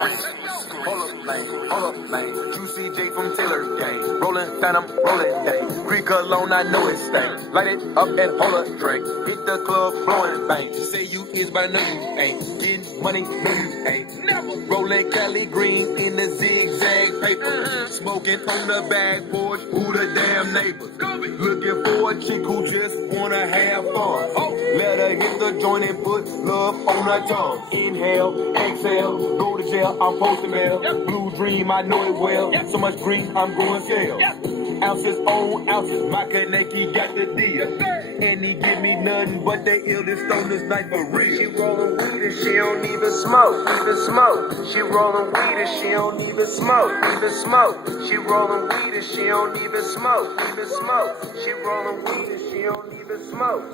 Hold up, man. Juicy J from Taylor Gang. Rolling Phantom, rolling day. Greek cologne, I know it's stank. Light it up and hold a drink. Hit the club, blowing bang. You say you is, but I know you ain't. Getting money, no you ain't. Never. Rolling Cali Green in the zigzag paper. Smoking on the back porch, who the damn neighbors? Looking for a chick who just wanna have fun. Let her hit the joint and put love on her tongue. Inhale, exhale, go to jail, I'm posting bail. Blue dream, I know it well. So much green, I'm going sell. Ounces on ounces, my Kaneki got the deal. And he give me nothing but the illest on this night for real. She rollin' weed and she don't even smoke, She rollin' weed and she don't even smoke, She rollin' weed and she don't even smoke, She rollin' weed and she don't even smoke,